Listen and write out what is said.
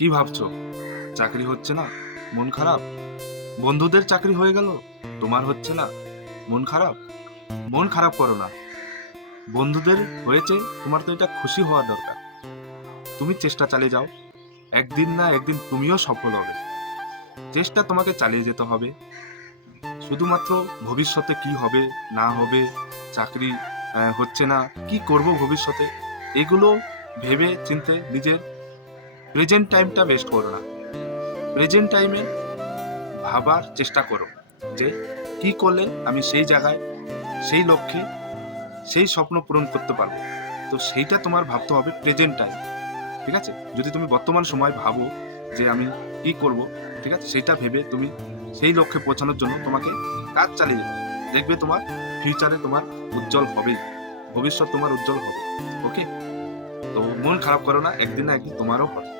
কি ভাবছো? চাকরি হচ্ছে না, মন খারাপ? বন্ধুদের চাকরি হয়ে গেল, তোমার হচ্ছে না, মন খারাপ? মন খারাপ করো না। বন্ধুদের হয়েছে, তোমার তো এটা খুশি হওয়া দরকার। তুমি চেষ্টা চালিয়ে যাও, একদিন না একদিন তুমিও সফল হবে। চেষ্টা তোমাকে চালিয়ে যেতে হবে। শুধুমাত্র ভবিষ্যতে কি হবে না হবে, চাকরি হচ্ছে না, কি করব ভবিষ্যতে, এগুলো ভেবে চিনতে নিজের প্রেজেন্ট টাইমটা ওয়েস্ট করো না। প্রেজেন্ট টাইমে ভাবার চেষ্টা করো যে কি করলে আমি সেই জায়গায়, সেই লক্ষ্যে, সেই স্বপ্ন পূরণ করতে পারবো। তো সেইটা তোমার ভাবতে হবে প্রেজেন্ট টাইম। ঠিক আছে? যদি তুমি বর্তমান সময় ভাবো যে আমি কি করব, ঠিক আছে, সেইটা ভেবে তুমি সেই লক্ষ্যে পৌঁছানোর জন্য তোমাকে কাজ চালিয়ে যেতে হবে। দেখবে তোমার ফিউচারে তোমার উজ্জ্বল হবেই, ভবিষ্যৎ তোমার উজ্জ্বল হবে। ওকে? তো মন খারাপ করো না, একদিন না একদিন তোমারও হবে।